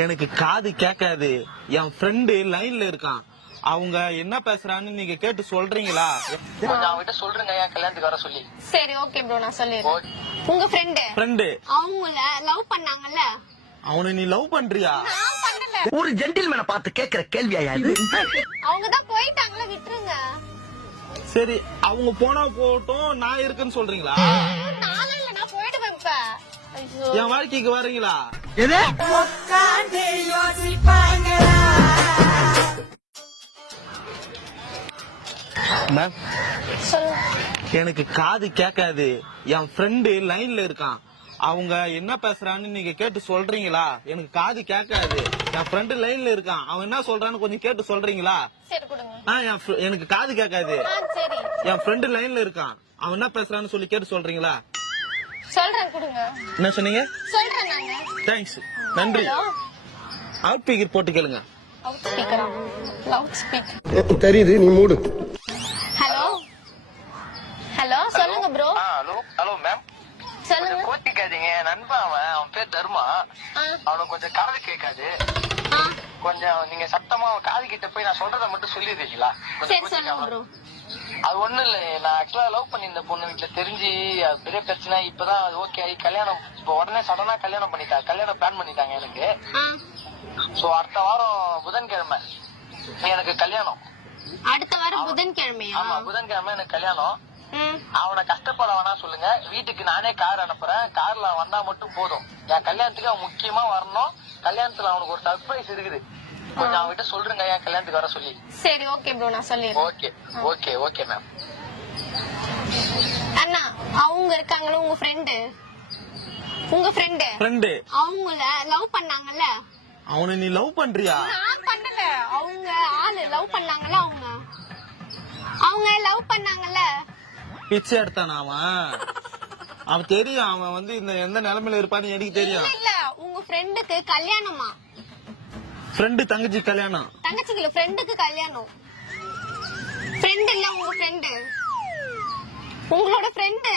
எனக்கு காது கேட்காது. என் ஃப்ரெண்டு லைன்ல இருக்கான். அவங்க என்ன பேசுறான்னு நீங்க கேட்டு சொல்றீங்களா? அவங்கிட்ட சொல்றேங்க என் கல்யாணத்துக்கு வர சொல்லி. சரி ஓகே ப்ரோ, நான் சொல்லிடுறேன். உங்க ஃப்ரெண்டு அவங்கள லவ் பண்ணாங்கல்ல, அவனை நீ லவ் பண்றியா? நான் பண்ணல. ஒரு ஜென்டில்மேனை பார்த்து கேக்குற கேள்வியா இது? அவங்க தான் போயிட்டாங்களே, விட்டுருங்க. சரி, அவங்க போனா போட்டும், நான் இருக்குன்னு சொல்றீங்களா? நானும் இல்ல, நான் போயிடுவேன் இப்ப. ஐயோ, என் வாழ்க்கைக்கு வரீங்களா? எது? மேம், சொல்லுங்க. எனக்கு காது கேட்காது. என் ஃப்ரெண்டு லைன்ல இருக்கான். அவங்க என்ன பேசுறான்னு நீங்க கேட்டு சொல்றீங்களா? எனக்கு காது கேட்காது. என் ஃப்ரெண்டு லைன்ல இருக்கான். அவன் என்ன சொல்றான்னு கொஞ்சம் கேட்டு சொல்றீங்களா? சரி கொடுங்க. எனக்கு காது கேட்காது. சரி, என் ஃப்ரெண்டு லைன்ல இருக்கான். அவன் என்ன பேசுறான்னு சொல்லி கேட்டு சொல்றீங்களா? சொல்றேன் கொடுங்க. என்ன சொன்னீங்க? சொல்றேன் நாங்க. தேங்க்ஸ், நன்றி. அவுட் ஸ்பீக்கர் போட்டு கேளுங்க. அவுட் ஸ்பீக்கரா? லவுட் ஸ்பீக்கர் தெரியுது, நீ மூடு. ஹலோ ஹலோ, சொல்லுங்க ப்ரோ. ஹலோ மேம், சொல்லுங்க. கோச்சிக்காதீங்க. நண்பன் அவன் பேர் தர்மா. அவனுக்கு கொஞ்சம் காது கேட்காது. கொஞ்சம் நீங்க சத்தமா அவன் காது கிட்ட போய் நான் சொல்றத மட்டும் சொல்லிடுறீங்களா? சரி சொல்லுங்க ப்ரோ. அது ஒண்ணும் இல்ல, நான் ஆக்சுவலா லவ் பண்ணியிருந்த பொண்ணு வீட்டுல தெரிஞ்சு அது பெரிய பிரச்சனை. இப்பதான் அது ஓகே ஆகி கல்யாணம், இப்ப உடனே சடனா கல்யாணம் பண்ணிட்டாங்க. கல்யாணம் பிளான் பண்ணிட்டாங்க எனக்கு. சோ அடுத்த வாரம் புதன்கிழமை எனக்கு கல்யாணம். அடுத்த வாரம் புதன்கிழமையா? ஆமா, புதன்கிழமை எனக்கு கல்யாணம். அவனை கஷ்டப்பட வேணா சொல்லுங்க. வீட்டுக்கு நானே கார் அனுப்புறேன். கார்ல வந்தா மட்டும் போதும். என் கல்யாணத்துக்கு அவன் முக்கியமா வரணும். கல்யாணத்துல அவனுக்கு ஒரு சர்ப்ரைஸ் இருக்குது. கொஞ்சம் அவன்கிட்ட சொல்றேங்க என் கல்யாணத்துக்கு வர சொல்லி. சரி ஓகே ப்ரோ, நான் சொல்லிடுறேன். Okay okay okay ma'am. அண்ணா, அவங்க இருக்காங்களா உங்க ஃப்ரெண்டு? உங்க ஃப்ரெண்டு அவங்கள லவ் பண்ணாங்கல்ல, அவனை நீ லவ் பண்றியா? நான் பண்ணல. அவங்க ஆளு லவ் பண்ணாங்கல்ல, அவங்க லவ் பண்ணாங்கல்ல. பிச்சை எடுத்தானா அவன் தெரியும். அவன் வந்து இந்த எந்த நிலைமையில இருப்பான்னு எனக்கு தெரியும். இல்ல, உங்க ஃப்ரெண்டுக்கு கல்யாணமா? ஃப்ரெண்டு தங்கச்சி கல்யாணம். தங்கச்சிக்கு இல்ல, ஃப்ரெண்டுக்கு கல்யாணம். ஃப்ரெண்ட் இல்ல, உங்க ஃப்ரெண்டு, உங்களோட ஃப்ரெண்டு.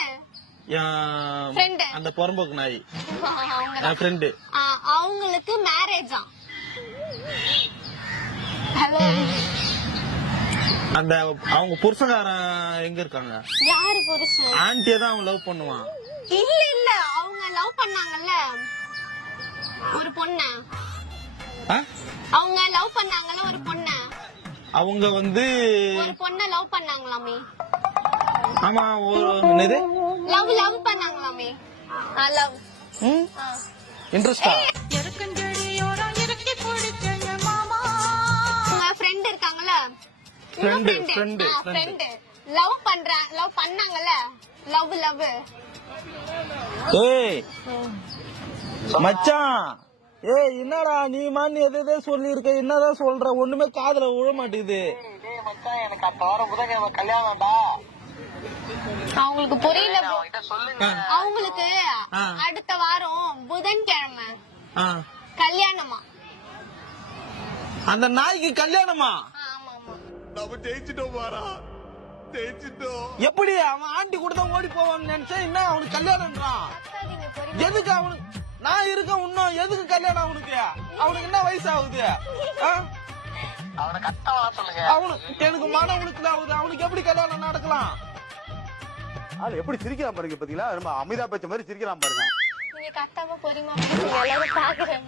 அந்த புறம்போக்கு நாய் அவங்க ஃப்ரெண்டு. அவங்களுக்கு மேரேஜா? ஹலோ, அந்த அவங்க புருஷகாரன் எங்க இருக்காங்க? யாரு புருஷன்? ஆன்ட்டியை தான் அவன் லவ் பண்ணுவான். இல்ல, அவங்க லவ் பண்ணாங்கல்ல ஒரு பொண்ணு. அவங்க லவ் பண்ணாங்கல்ல ஒரு பொண்ணு. அவங்க வந்து ஒரு பொண்ண லவ் பண்ணாங்களாமே. ஆமா, என்னது லவ் பண்ணாங்களாமே. லவ் இன்ட்ரெஸ்டா? உங்க ஃப்ரெண்ட் இருக்காங்கல்ல, ஃப்ரெண்ட் லவ் பண்ணாங்கல்ல. லவ் ஏய் மச்சான், ஏய் என்னடா நீ மான்னு எதோ சொல்லி இருக்க, என்னதான் சொல்ற? ஒண்ணுமே காதுல விழ மாட்டேங்குது. மச்சான், எனக்கு அடுத்த வாரம் புதன்கிழமை கல்யாணம்டா. அவங்களுக்கு புரியல. சொல்லுங்க. அவங்களுக்கு அடுத்த வாரம் புதன்கிழமை கல்யாணமா? அந்த நாய்க்கு கல்யாணமா? ஆமா ஆமா. நம்ம ஜெயிச்சிட்டோம் பாரா, ஜெயிச்சிட்டோம். எப்படி அவன் ஆண்டி கூட தான் ஓடி போவான்னு நினைச்சா என்ன அவனுக்கு கல்யாணம்ன்றான்? எதுக்கு அவனுக்கு? நான் இருக்க இன்னும் எதுக்கு கல்யாணம் அவனுக்கு? அவனுக்கு என்ன வயசு ஆகுது? அவனை கஷ்டமா சொல்லுங்க. அவனுக்கு எனக்கு மன உளுத்துல ஆகுது. அவனுக்கு எப்படி கல்யாணம் நடக்கலாம்? ஆளு எப்படி சிரிக்கலாம் பாருங்க, பாத்தீங்களா? ரொம்ப அமிதாப் பச்சன் மாதிரி சிரிக்கலாம் பாருங்க. நீங்க கத்தாம பொறுமையா பேசுங்க, எல்லாரும் பாக்குறேன்.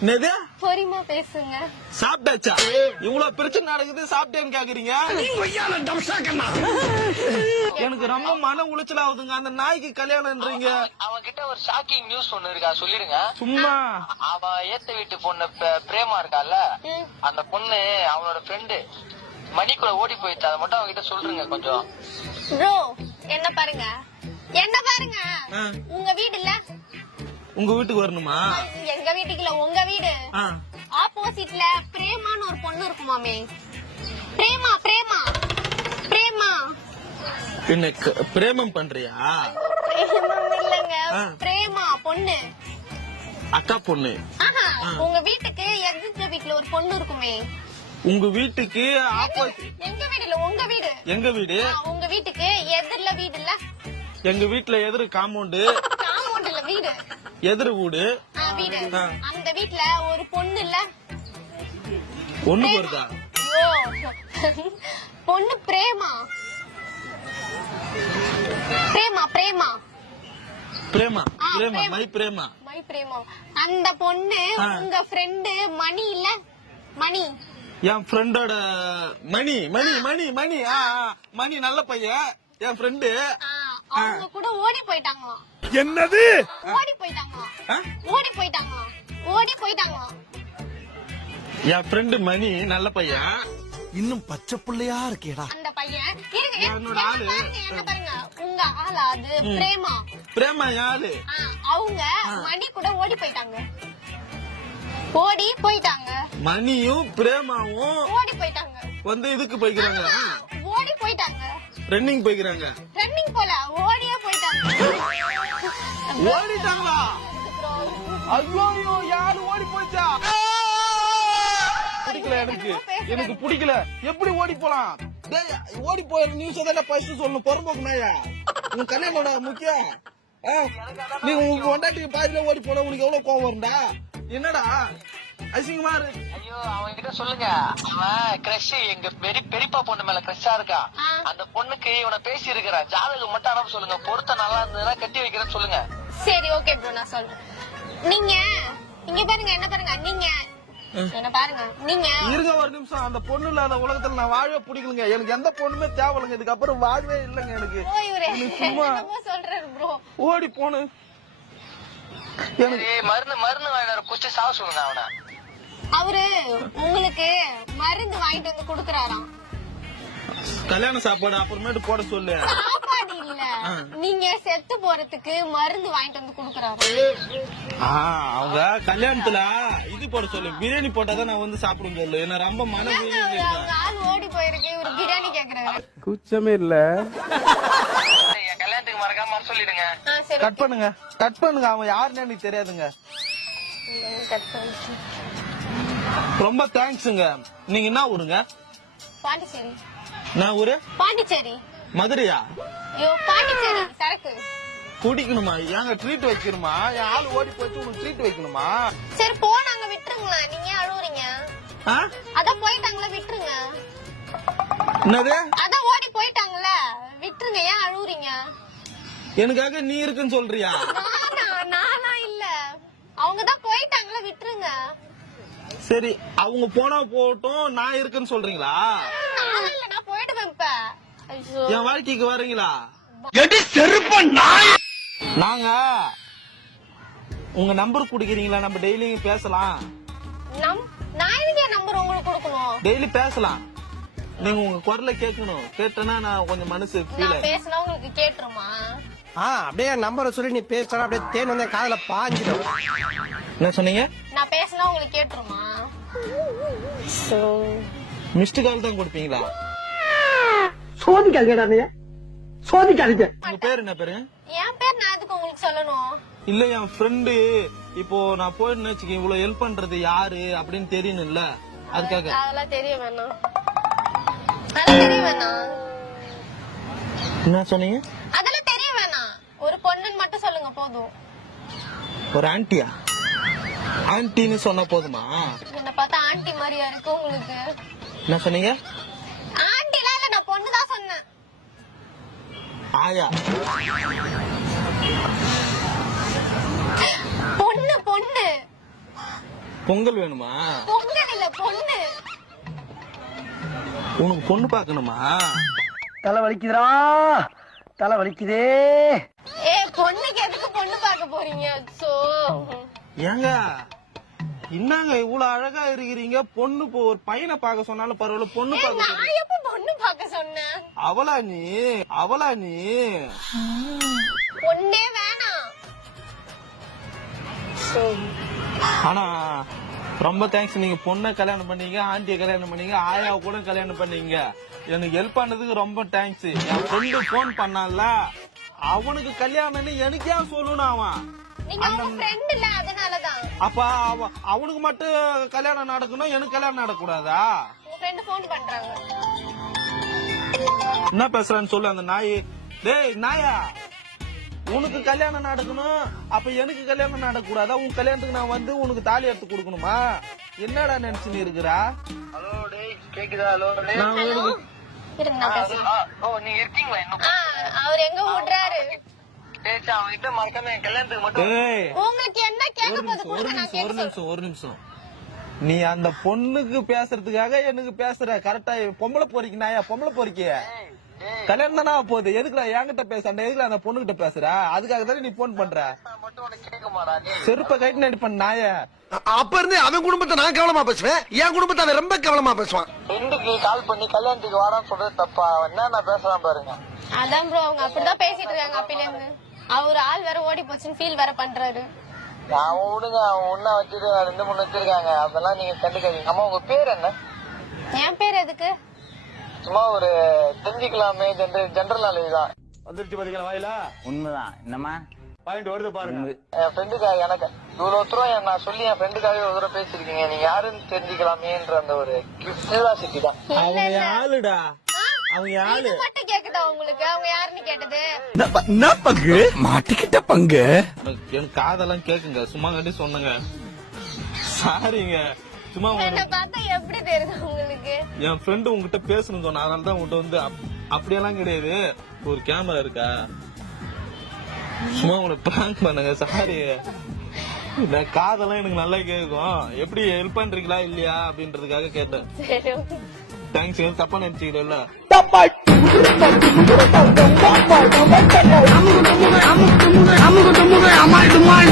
என்னது பொறுமையா பேசுங்க. சாப்பிட்டாச்சா? இவ்வளவு பிரச்சனை நடக்குது, சாப்பிட்டேன்னு கேக்குறீங்க? எனக்கு ரொம்ப மன உளைச்சல் ஆகுதுங்க. அந்த நாய்க்கு கல்யாணம்ன்றீங்க. அவன்கிட்ட ஒரு ஷாக்கிங் நியூஸ் ஒண்ணு இருக்கா, சொல்லிடுங்க. சும்மா அவன் ஏத்த வீட்டு பொண்ணு பிரேமா இருக்கால, அந்த பொண்ணு அவனோட ஃப்ரெண்டு மணிக்குள்ள ஓடி போயிடுச்சு. அதை மட்டும் அவன்கிட்ட சொல்றீங்க கொஞ்சம். ப்ரோ, என்ன பாருங்க. உங்க வீடு இல்ல, உங்க வீட்டுக்கு வரணுமா? எங்க வீட்டுக்கு இல்ல, உங்க வீடு ஆப்போசிட்ல பிரேமான்னு ஒரு பொண்ணு இருக்குமாமே. பிரேமா பிரேமா பிரேமா என்ன பிரேமம் பண்றியா? பிரேமம் இல்லங்க, பிரேமா பொண்ணு, அக்கா பொண்ணு. உங்க வீட்டுக்கு எதிர்த்த வீட்டுல ஒரு பொண்ணு இருக்குமே. உங்க வீட்டுக்கு ஆப்போசிட்? எங்க வீடு இல்ல, உங்க வீடு. எங்க வீடு? உங்க வீட்டுக்கு எதிர்ல வீடு இல்ல. எங்க வீட்டுல எதிர் காம்பவுண்ட். காம்பவுண்ட் இல்ல, வீடு. எதிர் வீடு. வீடு. அந்த வீட்டுல ஒரு பொண்ணு ஒண்ணு போறதா? ஐயோ பொண்ணு பிரேமா பிரேமா பிரேமா பிரேமா ஆ, பிரேமா பிரேமா. மை பிரேமா. மை பிரேமா. அந்த பொண்ணு ஆ. உங்க ஃப்ரெண்டு மணி இல்ல மணி என் ஃப்ரெண்டோட மணி மணி மணி மணி மணி நல்ல பையன் என் ஃப்ரெண்டு. அவங்க கூட ஓடி போயிட்டாங்களாம். என்னது? ஓடி போயிட்டாங்களாம். ஓடி போயிட்டாங்களாம். ஓடி போயிட்டாங்களாம். என் ஃப்ரெண்டு மணி நல்ல பையன். இன்னும் பச்சை புள்ளையா இருக்கேடா. அந்த பையன் இருங்க, என்னோட ஆளு. என்ன பாருங்க உங்க ஆளா அது பிரேமா. பிரேமா யாரு? அவங்க மணி கூட ஓடி போயிட்டாங்க. ஓடி போயிட்டாங்க. மணியும் பிரேமாவும் ஓடி போயிட்டாங்க. வந்து இதுக்கு போய்க்கிறாங்க, ஓடி போயிட்டாங்க. ரன்னிங் போய்க்கிறாங்க. ரன்னிங் போல ஓடியே போயிட்டாங்க. ஓடிட்டாங்களா? ஐயோ ஐயோ யாரு ஓடி போச்சா? பிடிக்கல எனக்கு, எனக்கு பிடிக்கல. எப்படி ஓடி போலாம்? டேய், ஓடி போய் நியூஸ் தான் ஃபர்ஸ்ட் சொல்லணும். பொறம்போக்கு நாயா, உன் கல்யாணம் முக்கியம். நீ உங்க கொண்டாட்டிக்கு பாதியில ஓடி போன உனக்கு எவ்வளவு கோவம் வரும்டா? என்னடா அசிங்கமா இருக்கு. ஐயோ அவன் கிட்ட சொல்லுங்க, அவன் கிரஷ் எங்க பெரியப்பா பொண்ணு மேல கிரஷா இருக்கான். அந்த பொண்ணுக்கு இவனை பேசி இருக்கிறான். ஜாதகம் மட்டும் அனுப்ப சொல்லுங்க, பொருத்தம் நல்லா இருந்ததுன்னா கட்டி வைக்கிறேன்னு சொல்லுங்க. சரி ஓகே ப்ரோ, நான் சொல்றேன். நீங்க இங்க பாருங்க, என்ன பாருங்க, நீங்க என்ன பாருங்க, நீங்க இருங்க ஒரு நிமிஷம். அந்த பொண்ணு இல்லாத உலகத்துல நான் வாழவே பிடிக்கலங்க. எனக்கு எந்த பொண்ணுமே தேவையில்லைங்க. இதுக்கப்புறம் வாழவே இல்லைங்க எனக்கு. இவரே சும்மா என்னமோ சொல்றாரு ப்ரோ. ஓடி போனு. சரி, மருந்து வாங்கினாரு, குச்சி சாவ சொல்லுங்க அவனை. அவரு உங்களுக்கு மருந்து வாங்கிட்டு வந்து குடுக்கறாராம். கல்யாண சாப்பாடு அப்புறமேட்டு போட சொல்லு. சாப்பாடு இல்ல, நீங்க செத்து போறதுக்கு மருந்து வாங்கிட்டு வந்து குடுக்கறாராம். அவங்க கல்யாணத்துல இது போட சொல்லு, பிரியாணி போட்டாதான் நான் வந்து சாப்பிடும் சொல்லு. என்ன ரொம்ப மனசு. அவங்க ஆள் ஓடி போயிருக்கு, இவரு பிரியாணி கேக்குறாரு. குச்சமே இல்ல. என் கல்யாணத்துக்கு மறக்காம வர சொல்லிடுங்க. சரி கட் பண்ணுங்க, கட் பண்ணுங்க. அவன் யாருன்னு எனக்கு தெரியாதுங்க. கட் பண்ணு. ரொம்ப தேங்க்ஸுங்க. நீங்க என்ன ஊருங்க? பாண்டிச்சேரி. நான் ஊரு பாண்டிச்சேரி. மதுரையா? ஐயோ பாண்டிச்சேரி சரக்கு குடிக்கணுமா? ஏங்க ட்ரீட் வைக்கணுமா? என் ஆள் ஓடி போச்சு, உனக்கு ட்ரீட் வைக்கணுமா? சரி போனாங்க, விட்டுருங்களா? நீங்க ஏன் அழுவுறீங்க? அதான் போயிட்டாங்களா, விட்டுருங்க. என்னது? அதான் ஓடி போயிட்டாங்கல்ல, விட்டுருங்க, ஏன் அழுவுறீங்க? எனக்காக நீ இருக்குன்னு சொல்றியா? நானா இல்ல, அவங்கதான் போயிட்டாங்களா, விட்டுருங்க. சரி, அவங்க போனா போகட்டும், நான் இருக்குன்னு சொல்றீங்களா? நானா இல்ல, நான் போயிடுவேன் இப்ப. ஐயோ என் வாழ்க்கைக்கு வரீங்களா? எடி செருப்ப நாய். நாங்க உங்க நம்பர் குடுக்கறீங்களா? நம்ம டெய்லி பேசலாம். நான் எதுக்கு என் நம்பர் உங்களுக்கு கொடுக்கணும்? டெய்லி பேசலாம். நீங்க உங்க குரலை கேட்கணும். கேட்டனா நான் கொஞ்சம் மனசு ஃபீல் நான் பேசினா உங்களுக்கு கேட்டுருமா? அப்படியே நம்பரை சொல்லி நீ பேசுற, அப்படியே தேன் வந்து காதுல பாஞ்சிடும். என்ன சொன்னீங்க? நான் பேசினா உங்களுக்கு கேட்டுருமா? மிஸ்டு கால் தான் கொடுப்பீங்களா? சோதிக்காதீங்க, சோதிக்காதீங்க. உங்க பேர் என்ன பேரு? என் பேர் நான் எதுக்கு உங்களுக்கு சொல்லணும்? இல்ல, என் ஃப்ரெண்டு இப்போ நான் போயிட்டு வச்சுக்க, இவ்வளவு ஹெல்ப் பண்றது யாரு அப்படின்னு தெரியணும்ல, அதுக்காக. அதெல்லாம் தெரிய வேணாம், அதெல்லாம் தெரிய வேணாம். என்ன சொன்னீங்க? அதெல்லாம் தெரிய வேணாம், ஒரு பொண்ணுன்னு மட்டும் சொல்லுங்க போதும். ஒரு ஆன்ட்டியா? ஆன்ட்டின்னு சொன்னா போதுமா? என்ன பார்த்தா ஆண்டி மாதிரியா இருக்கு உங்களுக்கு? என்ன சொன்னீங்க? ஆண்டிலாம் இல்ல, நான் பொண்ணுதான் சொன்னேன். ஆயா? பொண்ணு பொண்ணு. பொங்கல் வேணுமா? பொங்கல் இல்ல, பொண்ணு. உனக்கு பொண்ணு பாக்கணுமா? தலை வலிக்குதுடா, தலை வலிக்குதே. பொண்ணுக்கு எதுக்கு பொண்ணு பார்க்க போறீங்க? சோ ஏங்க என்னங்க இவ்வளவு அழகா இருக்கிறீங்க? பொண்ணு ஒரு பையனை பார்க்க சொன்னாலும் பரவாயில்ல, பொண்ணு பார்க்க நான் எப்ப பொண்ணு பார்க்க சொன்னேன்? அவளா நீ? அவளா நீ? பொண்ணே வேணாம். ஆனா ரொம்ப தேங்க்ஸ். நீங்க பொண்ணை கல்யாணம் பண்ணீங்க, ஆண்டியை கல்யாணம் பண்ணீங்க, ஆயாவை கூட கல்யாணம் பண்ணீங்க. எனக்கு ஹெல்ப் பண்ணதுக்கு ரொம்ப தேங்க்ஸ். என் ஃப்ரெண்டு போன் பண்ணான்ல, அவனுக்கு கல்யாணம்னு எனக்கு ஏன் சொல்லணும்? அவன் நீங்க அவங்க ஃப்ரெண்ட் இல்ல, அதனாலதான். அப்ப அவனுக்கு மட்டும் கல்யாணம் நடக்கணும், எனக்கு கல்யாணம் நடக்கூடாதா? உங்க ஃப்ரெண்ட் போன் பண்றாங்க. என்ன பேசுறான்னு சொல்லு அந்த நாய். டேய் நாயா, உனக்கு கல்யாணம் நடக்கணும், அப்ப எனக்கு கல்யாணம் நடக்கூடாதா? உன் கல்யாணத்துக்கு நான் வந்து உனக்கு தாலி எடுத்து கொடுக்கணுமா? என்னடா நினைச்சுன்னு இருக்கிறா? ஹலோ டேய் கேக்குதா? ஹலோ டேய். நான் ஹலோ உங்களுக்கு- இருங்க நான் பேசுறேன். ஓ நீங்க இருக்கீங்களா இன்னும்? அவர் எங்க விடுறாரு? பேச்சு அவன்கிட்ட மறக்காம என் கல்யாணத்துக்கு மட்டும் டேய், உங்களுக்கு என்ன கேட்க போது ஒரு கொடுங்க, நான் நிமிஷம் கேட்டு ஒரு சொல்றேன். நிமிஷம் ஒரு நிமிஷம். நீ அந்த பொண்ணுக்கு பேசுறதுக்காக எனக்கு பேசுற கரெக்டா? பொம்பளை பொறிக்கு நாயா? பொம்பளை பொறிக்க கல்யாணம் தானே போகுது. எதுக்குடா என்கிட்ட பேச? அந்த எதுக்குல அந்த பொண்ணுகிட்ட பேசுற? அதுக்காக தானே நீ போன் பண்ற? நான் மட்டும் உனக்கு கேட்குமாடா நீ? செருப்ப கைட்டு நடிப்பேன் நாய. அப்ப இருந்து அவன் குடும்பத்தை நான் கவனமா பேசுவேன், என் குடும்பத்தை அவன் ரொம்ப கவனமா பேசுவான். ஃப்ரெண்டுக்கு கால் பண்ணி கல்யாணத்துக்கு வாடான்னு சொல்றது தப்பா? என்ன நான் பேசலாம் பாருங்க. அதான் ப்ரோ அவங்க அப்படிதான் பேசிட்டு இருக்காங்க அப்பில இருந்து. அவர் ஆள் வேற ஓடி போச்சுன்னு ஃபீல் வேற பண்றாரு. அவன் விடுங்க, அவன் ஒன்னா வச்சுட்டு 2-3 வச்சிருக்காங்க. அதெல்லாம் நீங்க கண்டுக்காதீங்க. அம்மா உங்க பேர் என்ன? என் பேர் எதுக்கு? சும்மா ஒரு தெரிஞ்சுக்கலாமே, ஜெனரல் நாலேஜ் தான். வந்துருச்சு பாத்தீங்களா வாயில? உண்மைதான். என்னம்மா? பாயிண்ட் வருது பாருங்க. என் ஃப்ரெண்டுக்காக எனக்கு இவ்வளவு தூரம் நான் சொல்லி என் ஃப்ரெண்டுக்காக இவ்வளவு தூரம் பேசிருக்கீங்க. நீங்க யாருன்னு தெரிஞ்சுக்கலாமேன்ற அந்த ஒரு கியூரியாசிட்டி தான். அவங்க ஆளுடா, அவங்க ஆளு. இது மட்டும் கேக்குதா உங்களுக்கு? அவங்க யாருன்னு கேட்டது? என்ன பங்கு மாட்டிக்கிட்ட பங்கு? எனக்கு காதெல்லாம் கேக்குங்க, சும்மா கட்டி சொன்னங்க. சாரிங்க, சும்மா என்ன பார்த்தா எப்படி தெரியுது உங்களுக்கு? என் ஃப்ரெண்டு உங்ககிட்ட பேசணும் சொன்ன, அதனால தான் உங்ககிட்ட வந்து அப்படியெல்லாம் கிடையாது. ஒரு கேமரா இருக்கா, சும்மா உங்களை பிராங்க் பண்ணுங்க. சாரி, இந்த காதெல்லாம் எனக்கு நல்லா கேட்கும். எப்படி ஹெல்ப் பண்றீங்களா இல்லையா அப்படின்றதுக்காக கேட்டேன். சரி okay. தேங்க்ஸ். தப்பா நினைச்சுக்கிறேன்ல. அமுகு டுமுகு அமுகு டுமுகு அமுகு டுமுகு அமால் டுமால்